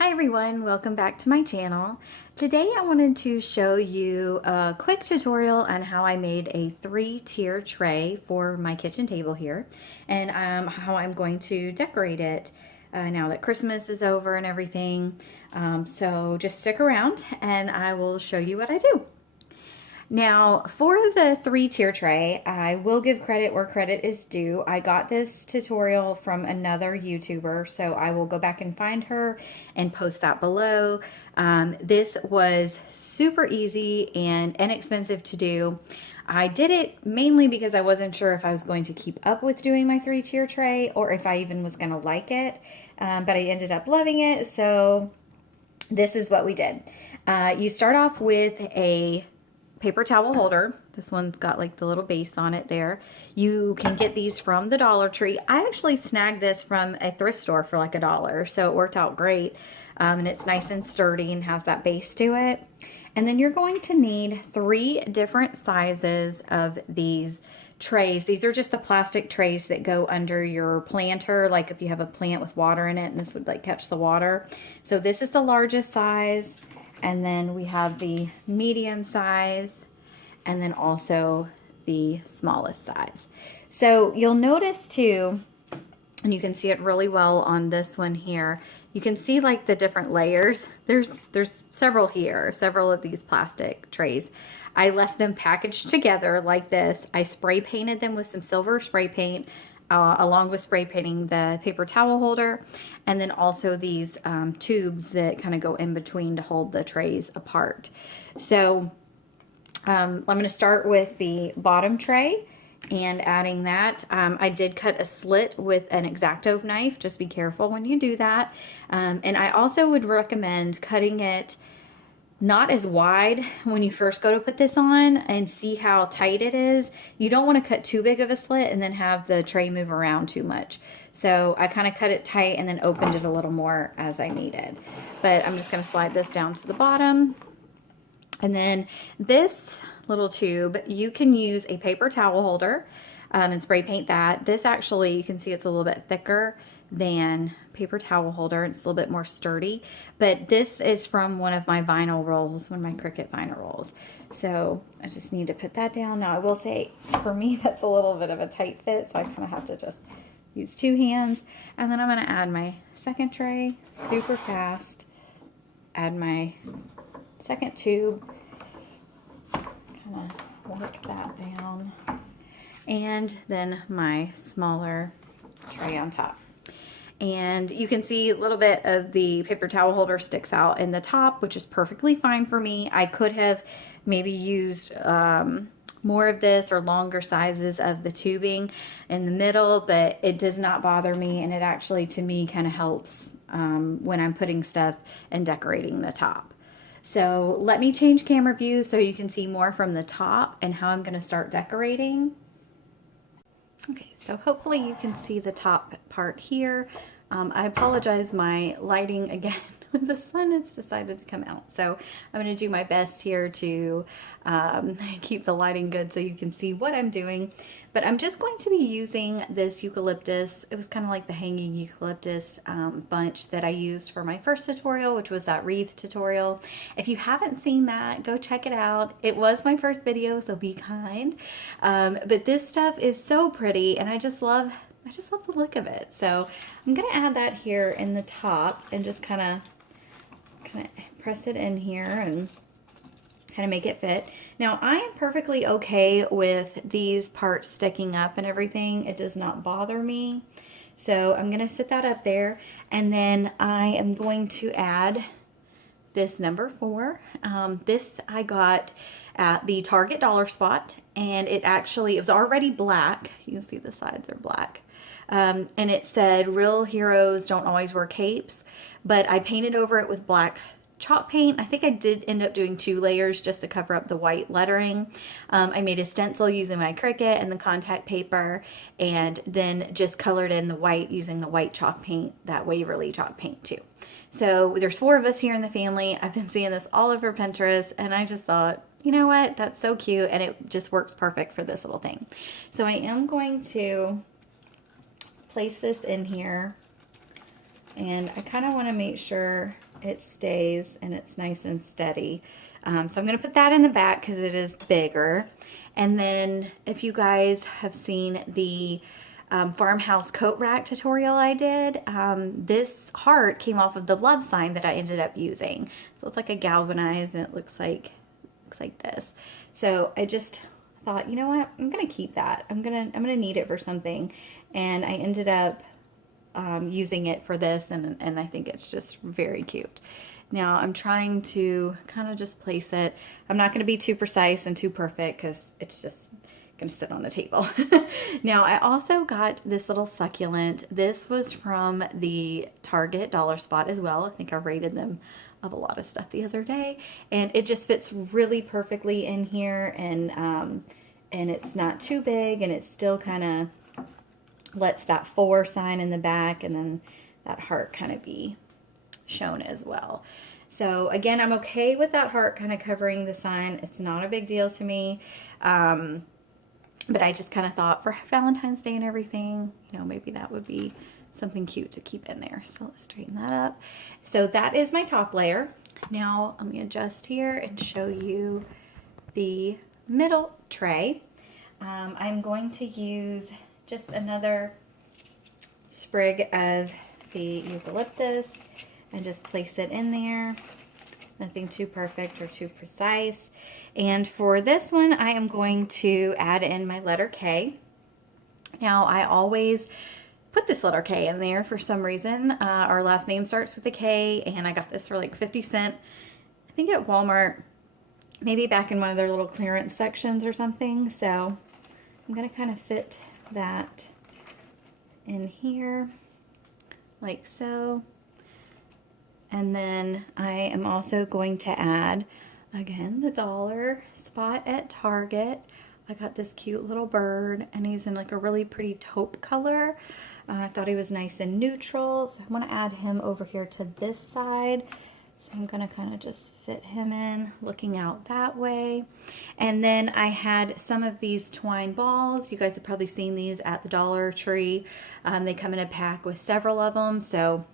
Hi everyone, welcome back to my channel. Today I wanted to show you a quick tutorial on how I made a 3-tier tray for my kitchen table here and how I'm going to decorate it now that Christmas is over and everything. So just stick around and I will show you what I do. Now, for the 3-tier tray, I will give credit where credit is due. I got this tutorial from another YouTuber, so I will go back and find her and post that below. This was super easy and inexpensive to do. I did it mainly because I wasn't sure if I was going to keep up with doing my 3-tier tray or if I even was going to like it, but I ended up loving it, so this is what we did. You start off with a paper towel holder. This one's got like the little base on it there. You can get these from the Dollar Tree. I actually snagged this from a thrift store for like $1, so it worked out great. And it's nice and sturdy and has that base to it. And then you're going to need 3 different sizes of these trays. These are just the plastic trays that go under your planter, like if you have a plant with water in it, and this would like catch the water. So this is the largest size. And then we have the medium size and then also the smallest size. So you'll notice too, and you can see it really well on this one here, you can see like the different layers. There's several here, several of these plastic trays. I left them packaged together like this. I spray painted them with some silver spray paint along with spray painting the paper towel holder, and then also these tubes that kind of go in between to hold the trays apart. So I'm going to start with the bottom tray and adding that. I did cut a slit with an X-Acto knife. Just be careful when you do that. And I also would recommend cutting it not as wide when you first go to put this on and see how tight it is. You don't want to cut too big of a slit and then have the tray move around too much. So I kind of cut it tight and then opened it a little more as I needed. But I'm just going to slide this down to the bottom. And then this little tube, you can use a paper towel holder and spray paint that. This actually, you can see it's a little bit thicker than paper towel holder. It's a little bit more sturdy, but this is from one of my vinyl rolls, one of my Cricut vinyl rolls. So I just need to put that down. Now I will say for me, that's a little bit of a tight fit. So I kind of have to just use 2 hands. And then I'm going to add my second tray super fast, add my second tube, kind of work that down. And then my smaller tray on top. And you can see a little bit of the paper towel holder sticks out in the top, which is perfectly fine for me. I could have maybe used more of this or longer sizes of the tubing in the middle, but it does not bother me, and it actually to me kind of helps when I'm putting stuff and decorating the top. So let me change camera view so you can see more from the top and how I'm going to start decorating. Okay, so hopefully you can see the top part here. I apologize, my lighting again, the sun has decided to come out. So I'm going to do my best here to keep the lighting good so you can see what I'm doing. But I'm just going to be using this eucalyptus. It was kind of like the hanging eucalyptus bunch that I used for my first tutorial, which was that wreath tutorial. If you haven't seen that, go check it out. It was my first video, so be kind. But this stuff is so pretty, and I just love the look of it. So I'm gonna add that here in the top and just kind of press it in here and kind of make it fit. Now I am perfectly okay with these parts sticking up and everything. It does not bother me. So I'm gonna sit that up there, and then I am going to add this number 4. This I got at the Target dollar spot, and it was already black. You can see the sides are black. And it said real heroes don't always wear capes, but I painted over it with black chalk paint. I think I did end up doing 2 layers just to cover up the white lettering. I made a stencil using my Cricut and the contact paper, and then just colored in the white using the white chalk paint, that Waverly chalk paint too. So there's 4 of us here in the family. I've been seeing this all over Pinterest, and I just thought, you know what, that's so cute, and it just works perfect for this little thing. So I am going to place this in here, and I kind of want to make sure it stays and it's nice and steady. So I'm going to put that in the back because it is bigger. And then if you guys have seen the farmhouse coat rack tutorial I did, this heart came off of the love sign that I ended up using. So it's like a galvanized, and it looks like this. So I just thought, you know what, I'm gonna keep that. I'm gonna need it for something, and I ended up using it for this, and I think it's just very cute. Now I'm trying to kind of just place it. I'm not gonna be too precise and too perfect because it's just gonna sit on the table. Now I also got this little succulent. This was from the Target dollar spot as well. I think I rated them of a lot of stuff the other day, and it just fits really perfectly in here, and it's not too big, and it still kind of lets that 4 sign in the back, and then that heart kind of be shown as well. So again, I'm okay with that heart kind of covering the sign. It's not a big deal to me. But I just kind of thought for Valentine's Day and everything, you know, maybe that would be something cute to keep in there. So let's straighten that up. So that is my top layer. Now let me adjust here and show you the middle tray. I'm going to use just another sprig of the eucalyptus and just place it in there. Nothing too perfect or too precise. And for this one, I am going to add in my letter K. Now, I always put this letter K in there for some reason. Our last name starts with a K, and I got this for like 50 cents, I think at Walmart, maybe back in one of their little clearance sections or something. So I'm going to kind of fit that in here like so. And then I am also going to add, again, the dollar spot at Target. I got this cute little bird, and he's in like a really pretty taupe color. I thought he was nice and neutral, so I want to add him over here to this side. So I'm going to kind of just fit him in, looking out that way. And then I had some of these twine balls. You guys have probably seen these at the Dollar Tree. They come in a pack with several of them, so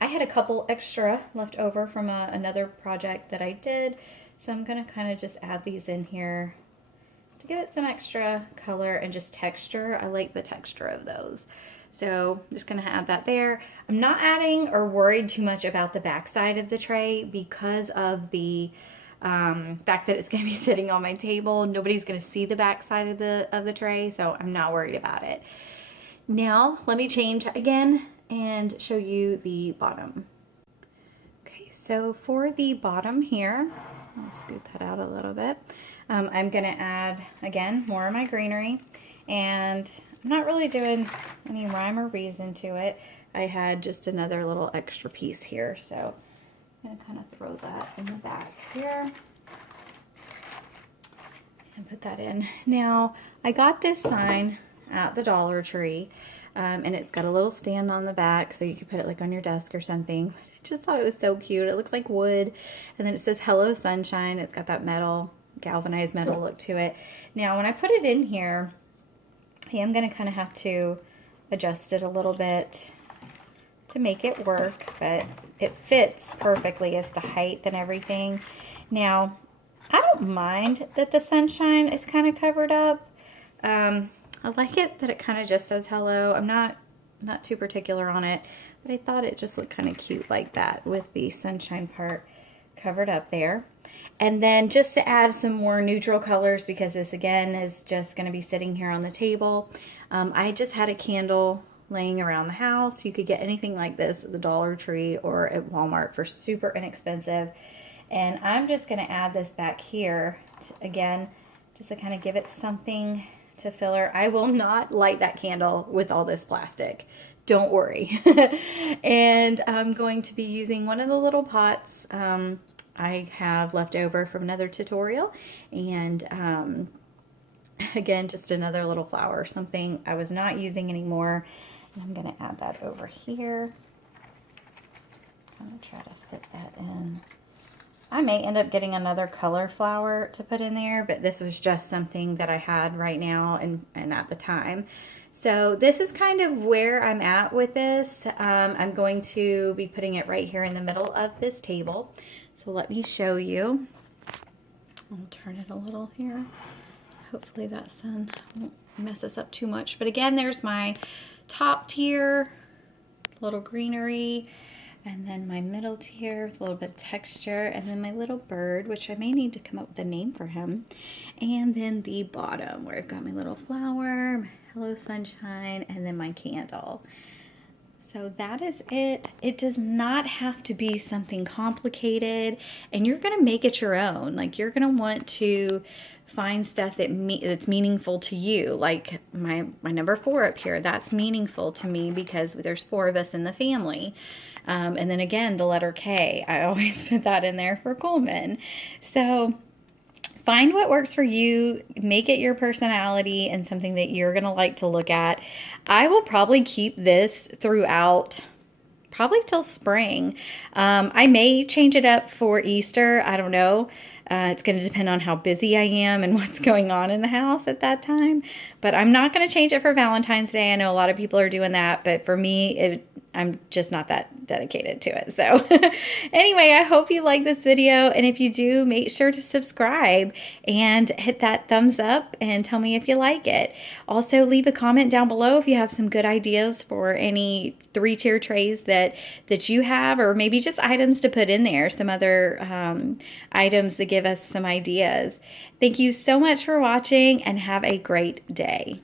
I had a couple extra left over from another project that I did, so I'm going to kind of just add these in here to give it some extra color and just texture. I like the texture of those. So I'm just going to add that there. I'm not adding or worried too much about the back side of the tray because of the fact that it's going to be sitting on my table. Nobody's going to see the back side of the tray, so I'm not worried about it. Now let me change again and show you the bottom. Okay, so for the bottom here, I'll scoot that out a little bit. I'm gonna add, again, more of my greenery, and I'm not really doing any rhyme or reason to it. I had just another little extra piece here, so I'm gonna kind of throw that in the back here and put that in. Now, I got this sign at the Dollar Tree, and it's got a little stand on the back so you could put it like on your desk or something. I just thought it was so cute. It looks like wood, and then it says Hello Sunshine. It's got that metal, galvanized metal look to it. Now when I put it in here, I am going to kind of have to adjust it a little bit to make it work, but it fits perfectly as the height and everything. Now I don't mind that the sunshine is kind of covered up. I like it that it kind of just says hello. I'm not too particular on it, but I thought it just looked kind of cute like that with the sunshine part covered up there. And then just to add some more neutral colors, because this again is just going to be sitting here on the table, I just had a candle laying around the house. You could get anything like this at the Dollar Tree or at Walmart for super inexpensive. And I'm just going to add this back here to, again, just to kind of give it something to filler. I will not light that candle with all this plastic. Don't worry. And I'm going to be using one of the little pots I have left over from another tutorial. And again, just another little flower or something I was not using anymore. And I'm going to add that over here. I'm going to try to fit that in I may end up getting another color flower to put in there, but this was just something that I had right now and at the time. So this is kind of where I'm at with this. I'm going to be putting it right here in the middle of this table. So let me show you. I'll turn it a little here. Hopefully that sun won't mess us up too much. But again, there's my top tier, little greenery, and then my middle tier with a little bit of texture, and then my little bird, which I may need to come up with a name for him, and then the bottom where I've got my little flower, my hello sunshine, and then my candle. So that is it. It does not have to be something complicated, and you're gonna make it your own. Like, you're gonna want to find stuff that's meaningful to you. Like my number 4 up here, that's meaningful to me because there's 4 of us in the family. And then again, the letter K, I always put that in there for Kuhlman. So find what works for you, make it your personality and something that you're gonna like to look at. I will probably keep this throughout, probably till spring. I may change it up for Easter, I don't know. It's going to depend on how busy I am and what's going on in the house at that time. But I'm not going to change it for Valentine's Day. I know a lot of people are doing that, but for me, I'm just not that dedicated to it. So anyway, I hope you like this video. And if you do, make sure to subscribe and hit that thumbs up and tell me if you like it. Also, leave a comment down below if you have some good ideas for any 3-tier trays that you have, or maybe just items to put in there, some other items that give us some ideas. Thank you so much for watching and have a great day.